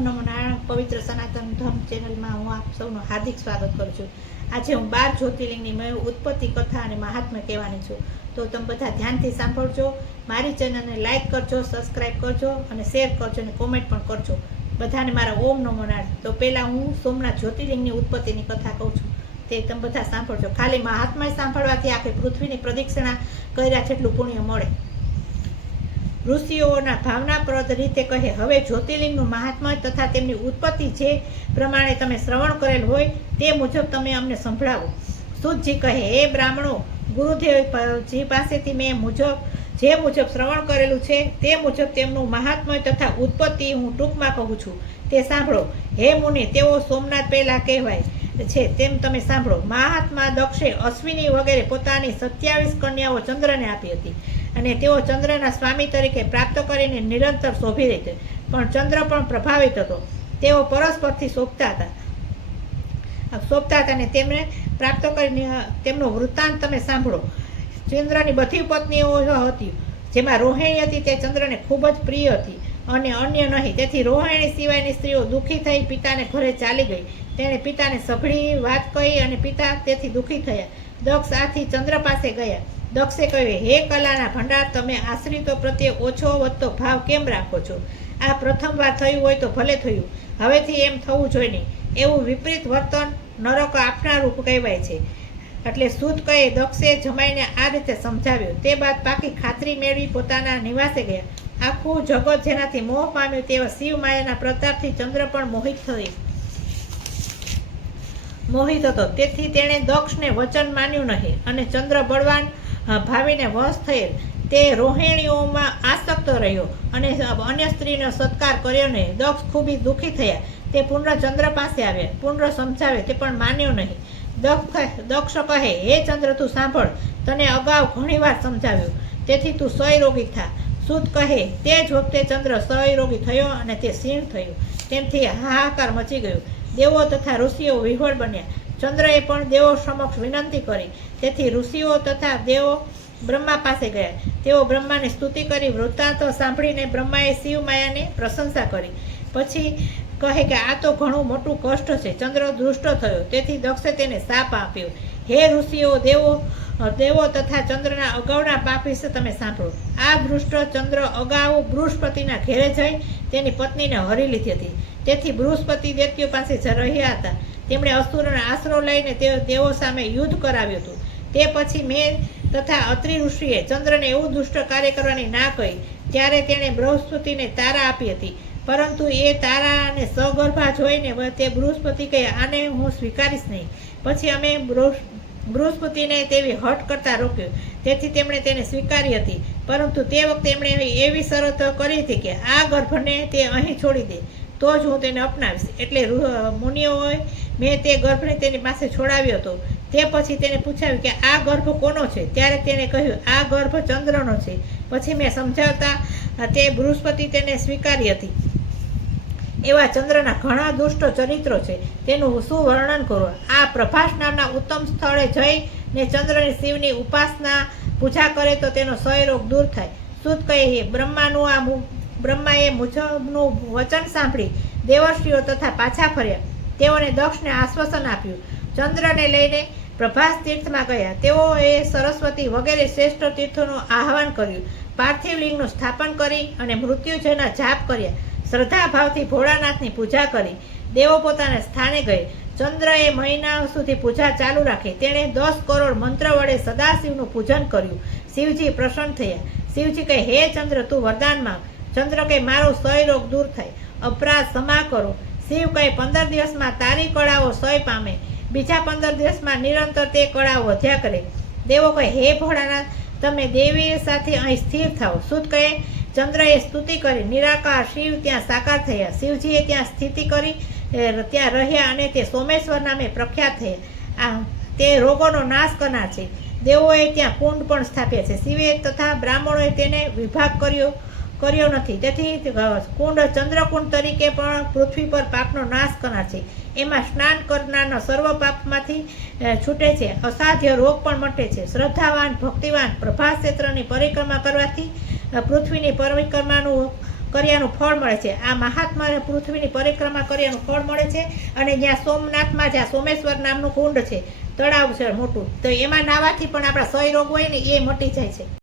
નમો નારાયણ પવિત્ર સનાતન ધર્મ ચેનલમાં હું આપ સૌનું હાર્દિક સ્વાગત કરું છું। આજે હું 12 જ્યોતિર્લિંગની મેં ઉત્પત્તિ કથા અને મહાત્મ્ય કહેવાની છું, તો તમે બધા ધ્યાનથી સાંભળજો। મારી ચેનલને લાઈક કરજો, સબસ્ક્રાઈબ કરજો અને શેર કરજો અને કોમેન્ટ પણ કરજો। બધાને મારા ઓમ નમો નારાયણ। તો પહેલાં હું સોમનાથ જ્યોતિર્લિંગની ઉત્પત્તિની કથા કહું છું, તે તમે બધા સાંભળજો। ખાલી મહાત્મ્ય સાંભળવાથી આખી પૃથ્વીની પ્રદક્ષિણા કર્યા જેટલું પુણ્ય મળે। ઋષિઓના ભાવનાપ્રદ રીતે કહે, હવે જ્યોતિર્લિંગનું મહાત્મ્ય તથા તેમની ઉત્પત્તિ જે પ્રમાણે તમે શ્રવણ કરેલ હોય તે મુજબ તમે અમને સંભળાવો। સુતજી કહે, હે બ્રાહ્મણો, ગુરુદેવજી પાસેથી મેં જે મુજબ શ્રવણ કરેલું છે તે મુજબ તેમનું મહાત્મ્ય તથા ઉત્પત્તિ હું ટૂંકમાં કહું છું, તે સાંભળો। હે મુનિ, તેઓ સોમનાથ પહેલા કહેવાય છે તેમ તમે સાંભળો। મહાત્મા દક્ષે અશ્વિની વગેરે પોતાની 27 કન્યાઓ ચંદ્રને આપી હતી અને તેઓ ચંદ્રના સ્વામી તરીકે પ્રાપ્ત કરીને નિરંતર શોભી રહી, પણ ચંદ્ર પણ પ્રભાવિત હતો। તેઓ પરસ્પરથી શોભતા હતા અને તેમને પ્રાપ્ત કરીને તેમનો વૃત્તાંત તમે સાંભળો। ચંદ્રની બધી પત્નીઓ હતી, જેમાં રોહિણી હતી તે ચંદ્રને ખૂબ જ પ્રિય હતી અને અન્ય નહીં, તેથી રોહિણી સિવાયની સ્ત્રીઓ દુઃખી થઈ પિતાને ઘરે ચાલી ગઈ। તેણે પિતાને સઘળી વાત કહી અને પિતા તેથી દુઃખી થયા। દક્ષ આથી ચંદ્ર પાસે ગયા। દક્ષે કહ્યું, હે કલાના ભંડાર, તમે આશ્રિતો પ્રત્યે ઓછો વધતો ભાવ કેમ રાખો છો? આ પ્રથમવાર થયું હોય તો ભલે થયું, હવેથી એમ થવું જોઈએ નહીં। એવું વિપરીત વર્તન નરક આપનારું કહેવાય છે। એટલે સૂત કહે, દક્ષે જમાઈને આ રીતે સમજાવ્યું। તે બાદ પાકી ખાતરી મેળવી પોતાના નિવાસે ગયા। આખું જગત જેનાથી મોહ પામ્યું તેવા શિવ માયાના પ્રતાપથી ચંદ્ર પણ મોહિત હતો, તેથી તેણે દક્ષને વચન માન્યું નહીં અને ચંદ્ર બળવાન ભાવીને વશ થયેલ તે રોહિણીઓમાં આસક્ત રહ્યો અને અન્ય સ્ત્રીનો સત્કાર કર્યો નહીં। દક્ષ ખૂબ દુઃખી થયા। તે પુનઃ ચંદ્ર પાસે આવ્યા। પુનઃ સમજાવે તે પણ માન્યો નહીં। દક્ષ કહે, હે ચંદ્ર, તું સાંભળ, તને અગાઉ ઘણીવાર સમજાવ્યું, તેથી તું ક્ષયરોગી થા। સૂત કહે, તે જ વખતે ચંદ્ર ક્ષયરોગી થયો અને તે ક્ષીણ થયું। તેમથી હાહાકાર મચી ગયો। દેવો તથા ઋષિઓ વિહ્વળ બન્યા। ચંદ્રએ પણ દેવો સમક્ષ વિનંતી કરી, તેથી ઋષિઓ તથા દેવો બ્રહ્મા પાસે ગયા। તેઓ બ્રહ્માની સ્તુતિ કરી વૃત્તાંતો સાંભળીને બ્રહ્માએ શિવ માયાની પ્રશંસા કરી। પછી કહે કે આ તો ઘણું મોટું કષ્ટ છે। ચંદ્ર દુષ્ટ થયો, તેથી દક્ષે તેને શાપ આપ્યો। હે ઋષિઓ, દેવો તથા ચંદ્રના અગાઉના પાપ વિશે તમે સાંભળો। આ દુષ્ટ ચંદ્ર અગાઉ બૃહસ્પતિના ઘેરે જઈ તેની પત્નીને હરી લીધી હતી, તેથી બૃહસ્પતિ દૈત્યો પાસે રહ્યા હતા। તેમણે અસુરોનો આશરો લઈને દેવો સામે યુદ્ધ કરાવ્યું હતું। તે પછી મેં તથા અત્રિ ઋષિએ ચંદ્રને એવું દુષ્ટ કાર્ય કરવાની ના કહી, ત્યારે તેણે બૃહસ્પતિને તારા આપી હતી, પરંતુ એ તારાને સગર્ભા જોઈને તે બૃહસ્પતિ કહે, આને હું સ્વીકારીશ નહીં। પછી અમે બૃહસ્પતિને તેવી હઠ કરતા રોક્યો, તેથી તેમણે તેને સ્વીકારી હતી, પરંતુ તે વખતે એમણે એવી શરત કરી હતી કે આ ગર્ભને તે અહીં છોડી દે તો જ હું તેને અપનાવીશ। એટલે મુનિઓએ મેં તે ગર્ભને તેની પાસે છોડાવ્યો હતો। તે પછી તેને પૂછાવ્યું કે આ ગર્ભ કોનો છે? ત્યારે તેણે કહ્યું, આ ગર્ભ ચંદ્રનો છે। પછી મેં સમજાવતા તે બૃહસ્પતિ તેને સ્વીકારી હતી। એવા ચંદ્રના ઘણા દુષ્ટ ચરિત્રો છે, તેનું શું વર્ણન કરું? આ પ્રભાસ નામના ઉત્તમ સ્થળે જઈને ચંદ્રની શિવની ઉપાસના પૂજા કરે તો તેનો ક્ષયરોગ દૂર થાય। સૂત કહે, બ્રહ્માએ મુજબનું વચન સાંભળી દેવર્ષિઓ તથા પાછા ફર્યા। તેઓને દક્ષને આશ્વાસન આપ્યું। ચંદ્રને લઈને પ્રભાસ તીર્થમાં ગયા। તેઓએ સરસ્વતી વગેરે શ્રેષ્ઠ તીર્થોનું આહ્વાન કર્યું। પાર્થિવ લિંગનું સ્થાપન કરી અને મૃત્યુંજયના જાપ કર્યા। શ્રદ્ધાભાવથી ભોળાનાથની પૂજા કરી। દેવો પોતાના સ્થાને ગયે। ચંદ્રએ મહિના સુધી પૂજા ચાલુ રાખી। તેણે 10 કરોડ મંત્ર વડે સદાશિવનું પૂજન કર્યું। શિવજી પ્રસન્ન થયા। શિવજી કહે, હે ચંદ્ર, તું વરદાન માંગ। ચંદ્ર કહે, મારો ક્ષયરોગ દૂર થાય, અપરાધ ક્ષમા કરો। શિવ કહે, 15 દિવસમાં તારી કળાઓ ક્ષય પામે, બીજા 15 દિવસમાં નિરંતર તે કળાઓ વધ્યા કરે। દેવો કહે, હે ભોળાનાથ, તમે દેવી સાથે અહીં સ્થિર થાઓ। સૂત કહે, ચંદ્રએ સ્તુતિ કરી નિરાકાર શિવ ત્યાં સાકાર થયા। શિવજીએ ત્યાં સ્થિતિ કરી ત્યાં રહ્યા અને તે સોમેશ્વર નામે પ્રખ્યાત થયા। તે રોગોનો નાશ કરનાર છે। દેવોએ ત્યાં કુંડ પણ સ્થાપ્યા છે। શિવે તથા બ્રાહ્મણોએ તેને વિભાગ કર્યો નથી, તેથી કુંડ ચંદ્રકુંડ તરીકે પણ પૃથ્વી પર પાપનો નાશ કરનાર છે। એમાં સ્નાન કરનારના સર્વ પાપમાંથી છૂટે છે। અસાધ્ય રોગ પણ મટે છે। શ્રદ્ધાવાન ભક્તિવાન પ્રભાસ ક્ષેત્રની પરિક્રમા કરવાથી પૃથ્વીની પરિક્રમાનું કર્યાનું ફળ મળે છે. આ મહાત્માને પૃથ્વીની પરિક્રમા કર્યાનું ફળ મળે છે. અને જ્યાં સોમનાથમાં જ્યાં સોમેશ્વર નામનું કુંડ છે, તળાવ છે મોટું, તો એમાં નાવાથી પણ આપણા ક્ષય રોગ હોય ને એ મટી જાય છે.